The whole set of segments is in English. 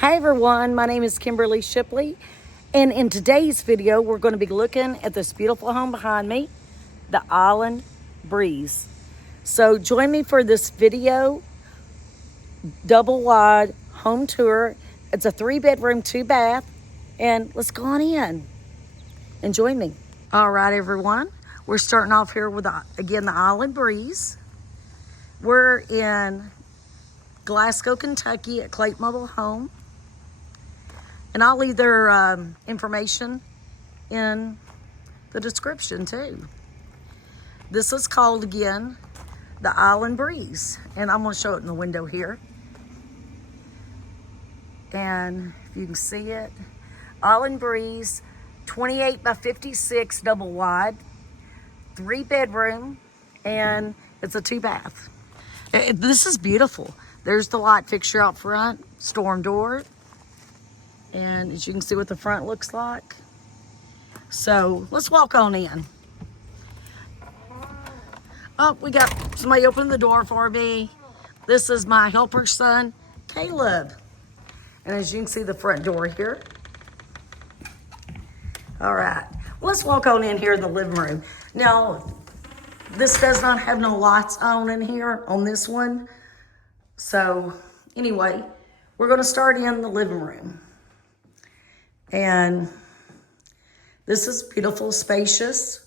Hi everyone, my name is Kimberly Shipley, and in today's video we're going to be looking at this beautiful home behind me, the Island Breeze. So join me for this video, double wide home tour. It's a 3-bedroom, 2-bath, and let's go on in and join me. All right everyone, we're starting off here with again the Island Breeze. We're in Glasgow, Kentucky at Clayton Mobile Home. And I'll leave their information in the description too. This is called, again, the Island Breeze. And I'm going to show it in the window here. And if you can see it, Island Breeze, 28 by 56 double wide, 3-bedroom, and it's a 2-bath. This is beautiful. There's the light fixture out front, storm door. And as you can see what the front looks like. So let's walk on in. Oh, we got somebody opening the door for me. This is my helper son, Caleb. And as you can see the front door here. All right, let's walk on in here in the living room. Now, this does not have no lights on in here on this one. So anyway, we're gonna start in the living room. And this is beautiful, spacious,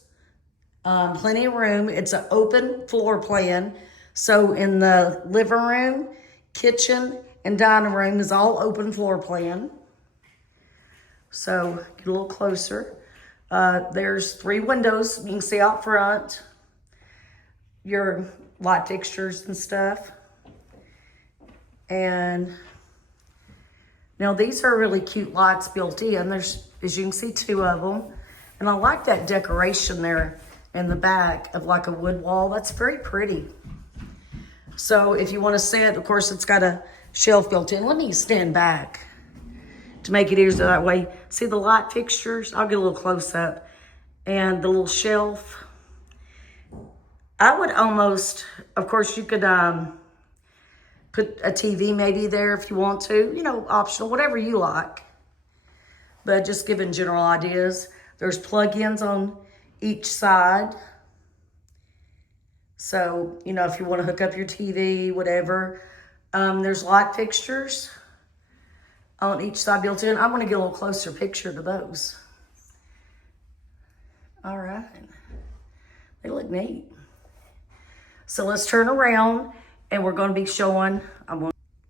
plenty of room. It's an open floor plan. So in the living room, kitchen, and dining room is all open floor plan. So get a little closer. There's 3 windows you can see out front. Your light fixtures and stuff. And now these are really cute lights built in. There's, as you can see, 2 of them. And I like that decoration there in the back of like a wood wall. That's very pretty. So if you want to sit, of course, it's got a shelf built in. Let me stand back to make it easier that way. See the light fixtures? I'll get a little close up. And the little shelf. I would almost, of course, you could put a TV maybe there if you want to, you know, optional, whatever you like. But just giving general ideas. There's plug-ins on each side. So, you know, if you want to hook up your TV, whatever. There's light fixtures on each side built in. I'm going to get a little closer picture to those. All right. They look neat. So let's turn around. And we're going to be showing,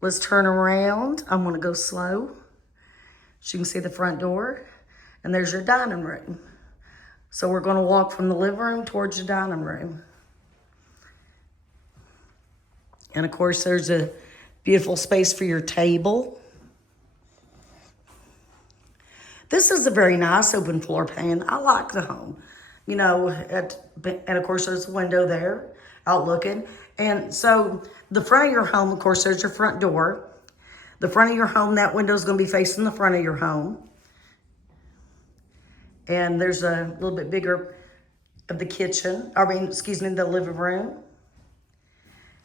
let's turn around. I'm going to go slow. So you can see the front door. And there's your dining room. So we're going to walk from the living room towards the dining room. And of course, there's a beautiful space for your table. This is a very nice open floor plan. I like the home. You know, and of course, there's a window there out looking. And so the front of your home, of course, there's your front door. The front of your home, that window is going to be facing the front of your home. And there's a little bit bigger of the kitchen. The living room.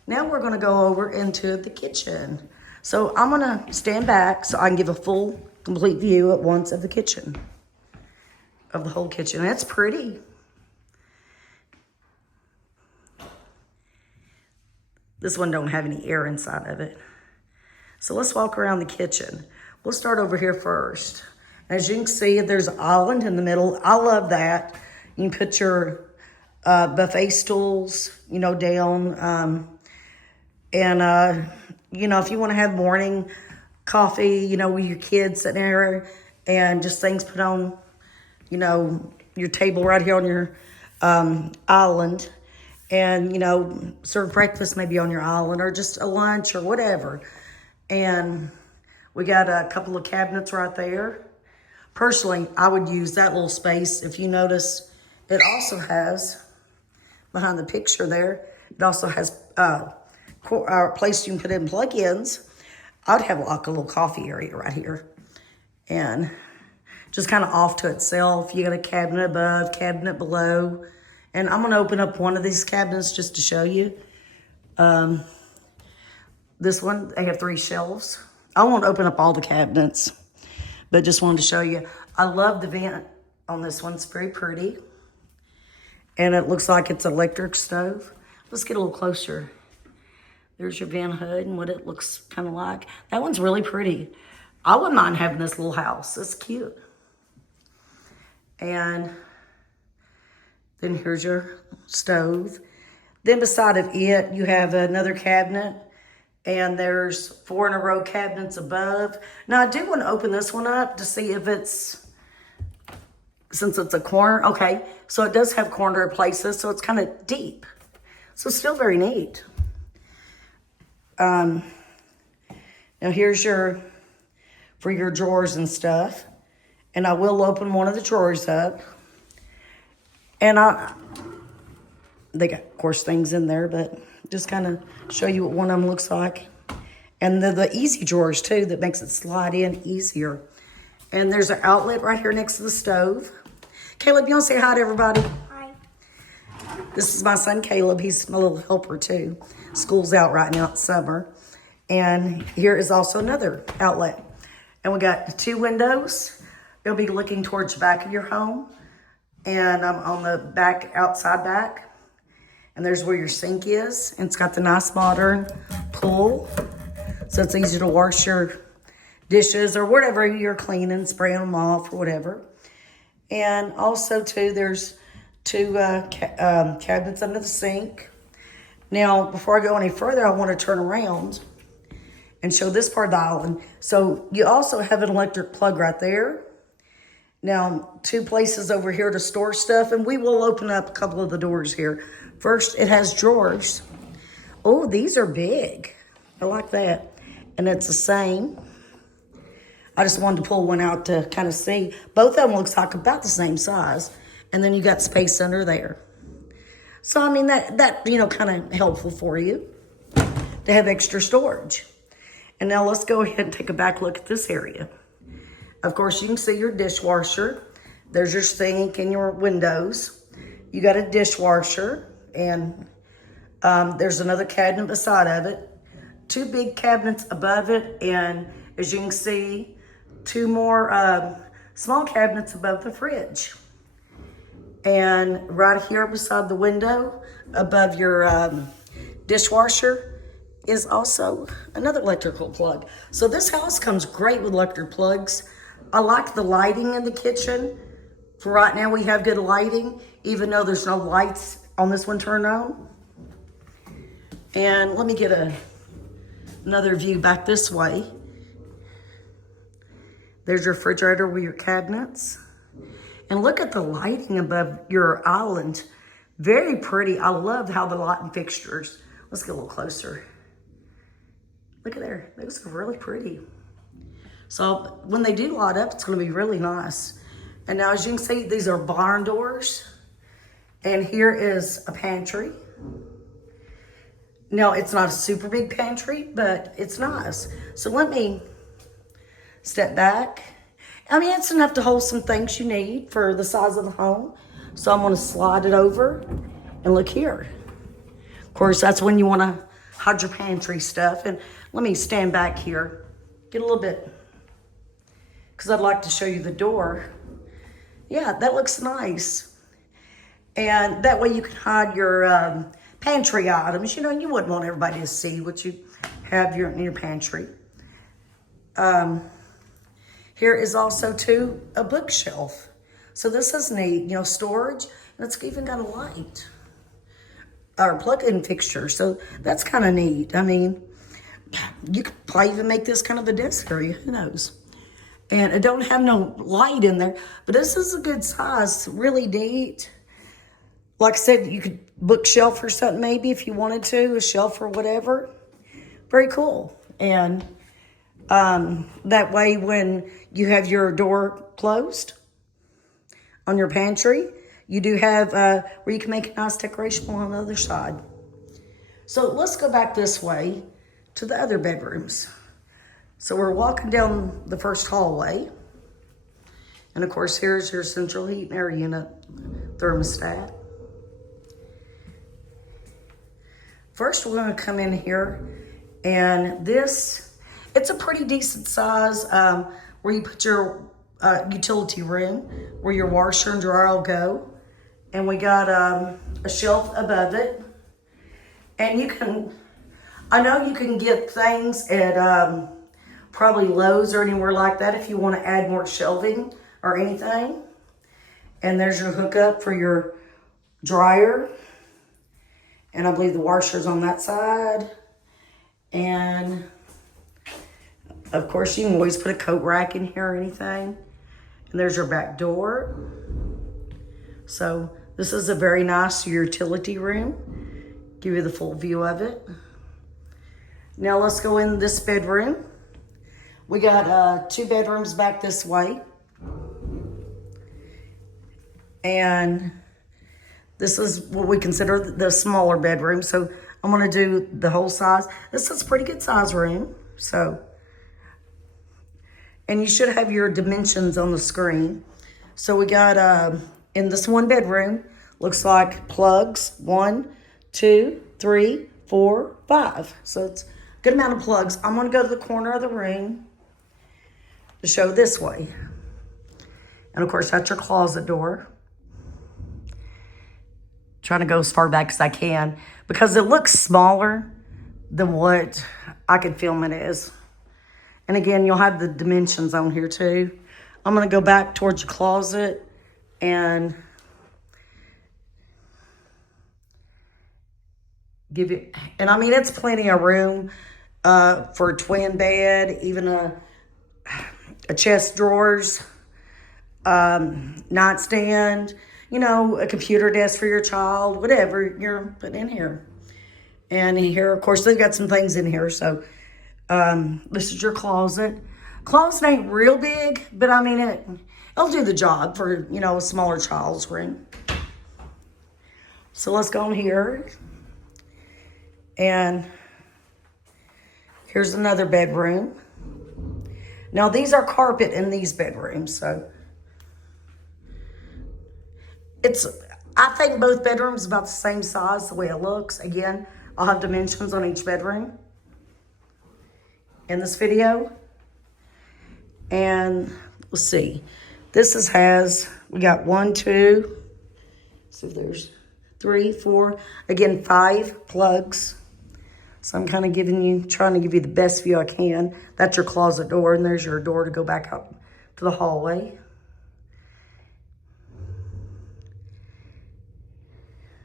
Now we're going to go over into the kitchen. So I'm going to stand back so I can give a full, complete view at once of the kitchen. Of the whole kitchen. That's pretty. This one don't have any air inside of it. So let's walk around the kitchen. We'll start over here first. As you can see, there's an island in the middle. I love that. You can put your buffet stools, you know, down. You know, if you want to have morning coffee, you know, with your kids sitting there and just things put on, you know, your table right here on your island. And, you know, serve breakfast maybe on your island or just a lunch or whatever. And we got a couple of cabinets right there. Personally, I would use that little space. If you notice, it also has, behind the picture there, it also has a place you can put in plug-ins. I'd have like a little coffee area right here. And just kind of off to itself. You got a cabinet above, cabinet below. And I'm going to open up one of these cabinets just to show you. This one, they have 3 shelves I won't open up all the cabinets, but just wanted to show you. I love the vent on this one. It's very pretty. And it looks like it's an electric stove. Let's get a little closer. There's your vent hood and what it looks kind of like. That one's really pretty. I wouldn't mind having this little house. It's cute. And then here's your stove. Then beside of it, you have another cabinet. And there's 4 in a row cabinets above. Now, I do want to open this one up to see if it's, since it's a corner. Okay, so it does have corner places, so it's kind of deep. So it's still very neat. Now, here's for your drawers and stuff. And I will open one of the drawers up. And they got, of course, things in there, but just kind of show you what one of them looks like. And the easy drawers, too, that makes it slide in easier. And there's an outlet right here next to the stove. Caleb, you want to say hi to everybody? Hi. This is my son, Caleb. He's my little helper, too. School's out right now. It's summer. And here is also another outlet. And we got 2 windows. It'll be looking towards the back of your home. And on the back, outside back. And there's where your sink is. And it's got the nice modern pool. So it's easy to wash your dishes or whatever you're cleaning, spraying them off or whatever. And also, too, there's 2 cabinets under the sink. Now, before I go any further, I want to turn around and show this part of the island. So you also have an electric plug right there. Now, 2 places over here to store stuff. And we will open up a couple of the doors here. First, it has drawers. Oh, these are big. I like that. And it's the same. I just wanted to pull one out to kind of see. Both of them looks like about the same size. And then you got space under there. So, I mean, that you know, kind of helpful for you to have extra storage. And now let's go ahead and take a back look at this area. Of course, you can see your dishwasher. There's your sink and your windows. You got a dishwasher. And there's another cabinet beside of it. 2 big cabinets above it. And as you can see, 2 more small cabinets above the fridge. And right here beside the window, above your dishwasher, is also another electrical plug. So this house comes great with electric plugs. I like the lighting in the kitchen. For right now, we have good lighting, even though there's no lights on this one turned on. And let me get another view back this way. There's your refrigerator with your cabinets. And look at the lighting above your island. Very pretty. I love how the lighting fixtures. Let's get a little closer. Look at there. Those are really pretty. So when they do light up, it's going to be really nice. And now as you can see, these are barn doors. And here is a pantry. No, it's not a super big pantry, but it's nice. So let me step back. I mean, it's enough to hold some things you need for the size of the home. So I'm going to slide it over and look here. Of course, that's when you want to hide your pantry stuff. And let me stand back here, get a little bit, because I'd like to show you the door. Yeah, that looks nice. And that way you can hide your pantry items. You know, you wouldn't want everybody to see what you have in your pantry. Here is also, too, a bookshelf. So this is neat, you know, storage. And it's even got a light or plug-in fixture. So that's kind of neat. I mean, you could probably even make this kind of a desk area. Who knows? And it don't have no light in there. But this is a good size. Really neat. Like I said, you could bookshelf or something maybe if you wanted to. A shelf or whatever. Very cool. And that way when you have your door closed on your pantry, you do have where you can make a nice decoration on the other side. So let's go back this way to the other bedrooms. So we're walking down the first hallway. And of course, here's your central heat and air unit thermostat. First, we're going to come in here, and this, it's a pretty decent size where you put your utility room, where your washer and dryer will go. And we got a shelf above it. And you can, I know you can get things at probably Lowe's or anywhere like that if you want to add more shelving or anything. And there's your hookup for your dryer. And I believe the washer's on that side. And of course, you can always put a coat rack in here or anything. And there's your back door. So this is a very nice utility room. Give you the full view of it. Now let's go in this bedroom. We got 2 bedrooms back this way. And this is what we consider the smaller bedroom. So I'm gonna do the whole size. This is a pretty good size room. So, and you should have your dimensions on the screen. So we got, in this 1 bedroom, looks like plugs, 1, 2, 3, 4, 5. So it's a good amount of plugs. I'm gonna go to the corner of the room to show this way. And of course, that's your closet door. Trying to go as far back as I can because it looks smaller than what I could film it as. And again, you'll have the dimensions on here too. I'm gonna go back towards your closet and give you, and I mean, it's plenty of room for a twin bed, even a chest drawers, nightstand, you know, a computer desk for your child, whatever you're putting in here. And here, of course, they've got some things in here. So this is your closet. Closet ain't real big, but I mean, it'll do the job for, you know, a smaller child's room. So let's go in here. And here's another bedroom. Now, these are carpet in these bedrooms, so I think both bedrooms about the same size the way it looks. Again, I'll have dimensions on each bedroom in this video. And let's see. This we got 1, 2, so there's 3, 4, again, 5 plugs. So I'm kind of trying to give you the best view I can. That's your closet door, and there's your door to go back up to the hallway.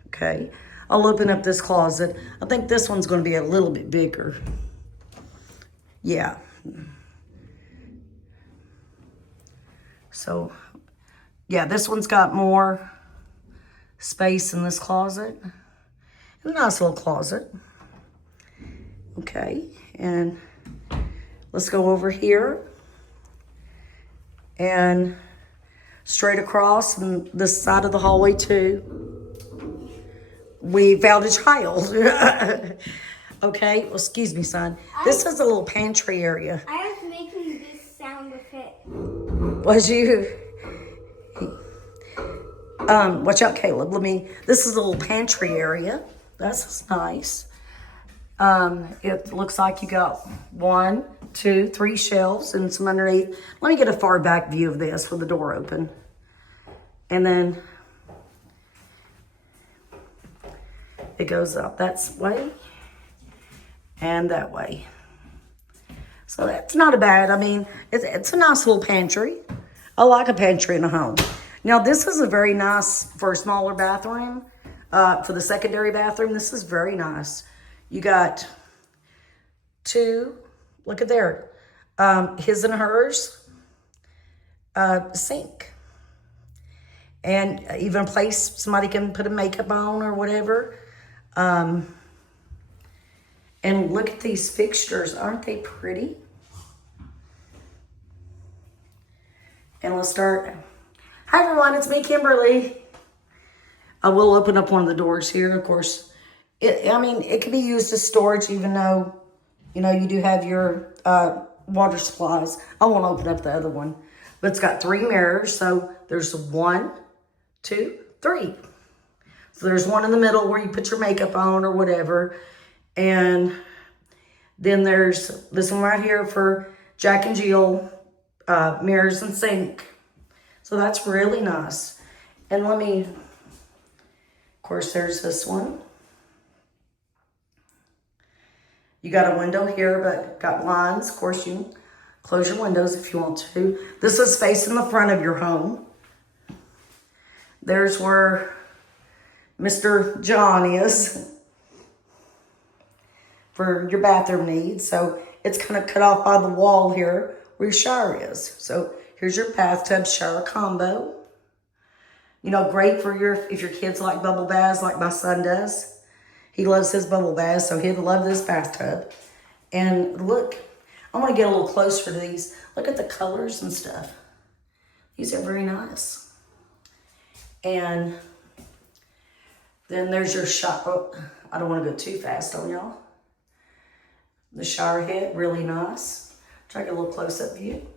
Okay, I'll open up this closet. I think this one's going to be a little bit bigger. Yeah. So, yeah, this one's got more space in this closet. A nice little closet. Okay, and let's go over here. And straight across on this side of the hallway too, we found a child. Okay, well, excuse me, son. This is a little pantry area. I was making this sound with it. Was you? Watch out, Caleb. This is a little pantry area. That's nice. It looks like you got 1, 2, 3 shelves and some underneath. Let me get a far back view of this with the door open. And then it goes up that way and that way. So that's not a bad, I mean, it's a nice little pantry. I like a pantry in a home. Now this is a very nice, for a smaller bathroom, for the secondary bathroom, this is very nice. You got 2, look at there, his and hers, sink. And even a place somebody can put a makeup on or whatever. And look at these fixtures. Aren't they pretty? And let's start. Hi, everyone. It's me, Kimberly. I will open up one of the doors here. Of course, it can be used as storage, even though, you know, you do have your water supplies. I won't open up the other one. But it's got 3 mirrors. So there's 1, 2, 3. So there's one in the middle where you put your makeup on or whatever. And Then there's this one right here for Jack and Jill, mirrors and sink. So that's really nice. And of course, there's this one. You got a window here, but got blinds. Of course, you can close your windows if you want to. This is facing the front of your home. There's where Mr. John is for your bathroom needs. So it's kind of cut off by the wall here where your shower is. So here's your bathtub shower combo. You know, great for if your kids like bubble baths like my son does. He loves his bubble bath, so he'd love this bathtub. And look, I want to get a little closer to these. Look at the colors and stuff. These are very nice. And then there's your shower. Oh, I don't want to go too fast on y'all. The shower head, really nice. Try to get a little close-up view.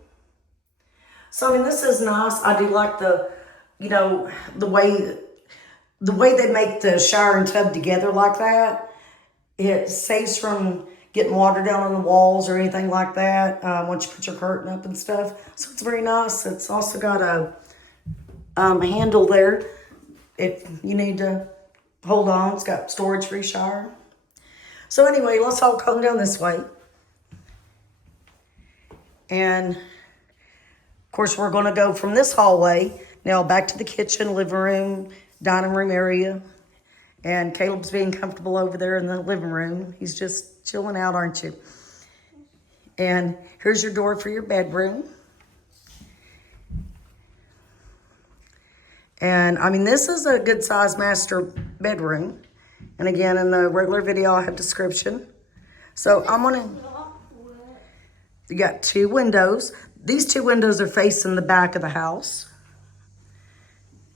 So, I mean, this is nice. I do like the way they make the shower and tub together like that. It saves from getting water down on the walls or anything like that once you put your curtain up and stuff. So it's very nice. It's also got a handle there if you need to hold on. It's got storage for your shower. So anyway, let's all come down this way. And of course, we're going to go from this hallway now back to the kitchen, living room, dining room area. And Caleb's being comfortable over there in the living room. He's just chilling out, aren't you? And here's your door for your bedroom. And I mean, this is a good size master bedroom. And again, in the regular video, I'll have description. So you got 2 windows. These 2 windows are facing the back of the house.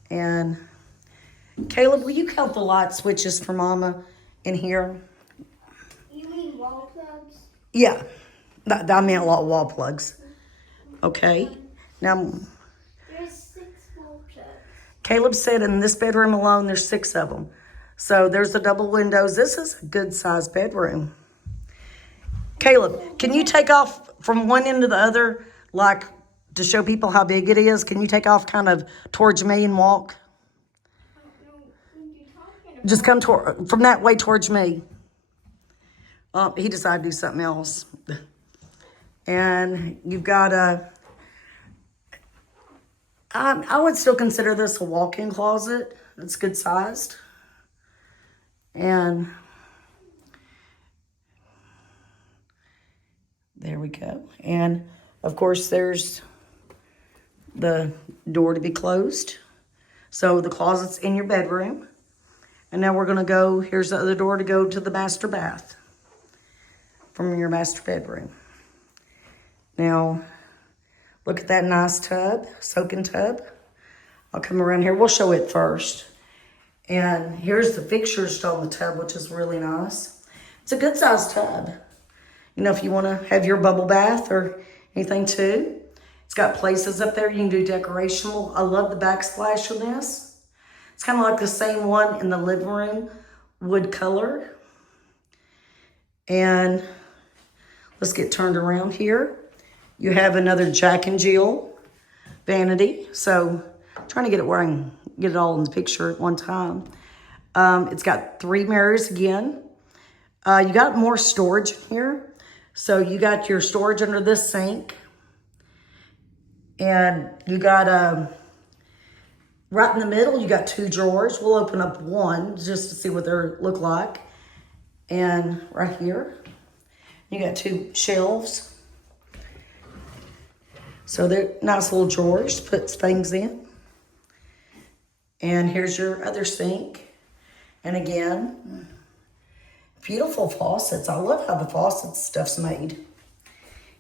And Caleb, will you count the light switches for Mama in here? You mean wall plugs? Yeah, I meant a lot of wall plugs. Okay, now There's 6 wall plugs. Caleb said in this bedroom alone, there's 6 of them. So there's the double windows. This is a good sized bedroom. Caleb, can you take off from one end to the other, like to show people how big it is? Can you take off kind of towards me and walk? Just come from that way towards me. He decided to do something else. And you've got I would still consider this a walk-in closet. It's good sized. And there we go. And of course, there's the door to be closed. So the closet's in your bedroom. And now we're going to go, here's the other door to go to the master bath from your master bedroom. Now, look at that nice tub, soaking tub. I'll come around here. We'll show it first. And here's the fixtures on the tub, which is really nice. It's a good sized tub. You know, if you want to have your bubble bath or anything too. It's got places up there you can do decoration. I love the backsplash on this. It's kind of like the same one in the living room, wood color. And let's get turned around here. You have another Jack and Jill vanity. So I'm trying to get it where I can get it all in the picture at one time. It's got 3 mirrors again. You got more storage here. So you got your storage under this sink. And you got right in the middle, you got 2 drawers. We'll open up one just to see what they look like. And right here, you got 2 shelves. So they're nice little drawers, puts things in. And here's your other sink. And again, beautiful faucets. I love how the faucet stuff's made.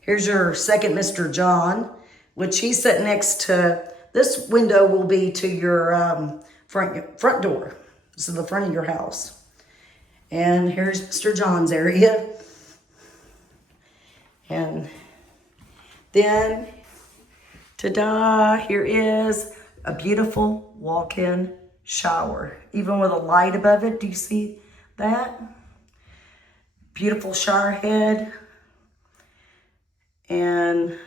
Here's your second Mr. John, which he's sitting next to. This window will be to your front door. This is the front of your house. And here's Mr. John's area. And then, ta-da, here is a beautiful walk-in shower. Even with a light above it, do you see that? Beautiful shower head. and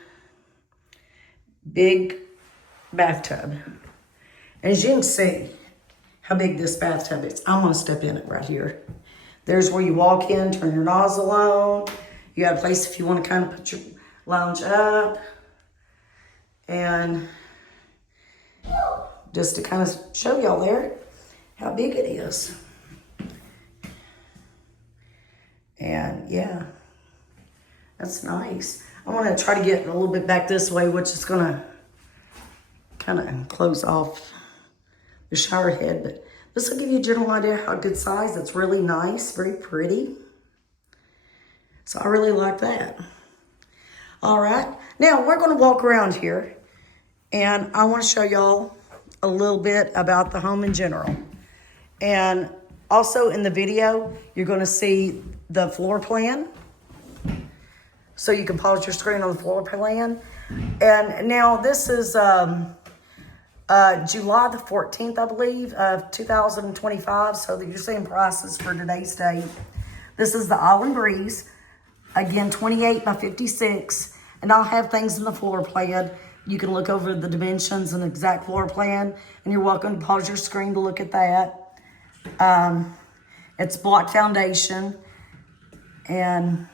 big bathtub. As you can see how big this bathtub is. I'm gonna step in it right here. There's where you walk in, turn your nozzle on. You got a place if you want to kind of put your lounge up. And just to kind of show y'all there how big it is. And yeah, that's nice. I'm gonna try to get a little bit back this way, which is gonna kind of close off the shower head, but this will give you a general idea how good size. It's really nice, very pretty. So I really like that. All right, now we're gonna walk around here and I wanna show y'all a little bit about the home in general. And also in the video, you're gonna see the floor plan. So you can pause your screen on the floor plan. And now this is July the 14th, I believe, of 2025. So that you're seeing prices for today's date. This is the Island Breeze. Again, 28 by 56. And I'll have things in the floor plan. You can look over the dimensions and exact floor plan. And you're welcome to pause your screen to look at that. It's block foundation. And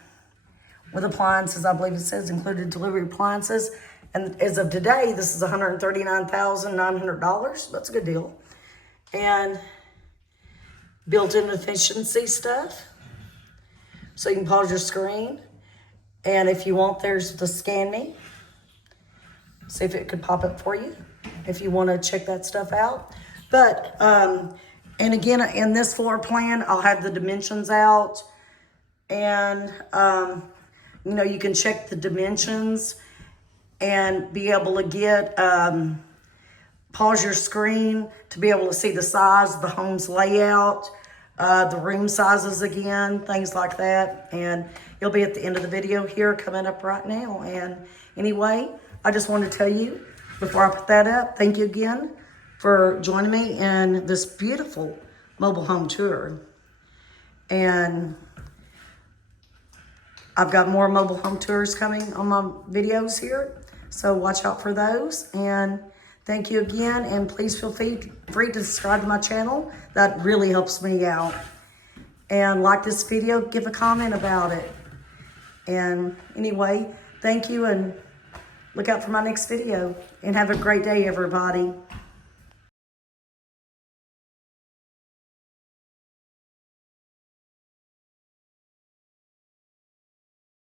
with appliances, I believe it says included delivery appliances. And as of today, this is $139,900. That's a good deal. And built-in efficiency stuff. So you can pause your screen. And if you want, there's the scan me. See if it could pop up for you if you want to check that stuff out. But, and again, in this floor plan, I'll have the dimensions out. And, you know, you can check the dimensions and be able to get, pause your screen to be able to see the size of the home's layout, the room sizes again, things like that. And you'll be at the end of the video here coming up right now. And anyway, I just want to tell you before I put that up, thank you again for joining me in this beautiful mobile home tour. And I've got more mobile home tours coming on my videos here. So watch out for those. And thank you again. And please feel free to subscribe to my channel. That really helps me out. And like this video, give a comment about it. And anyway, thank you and look out for my next video. And have a great day, everybody.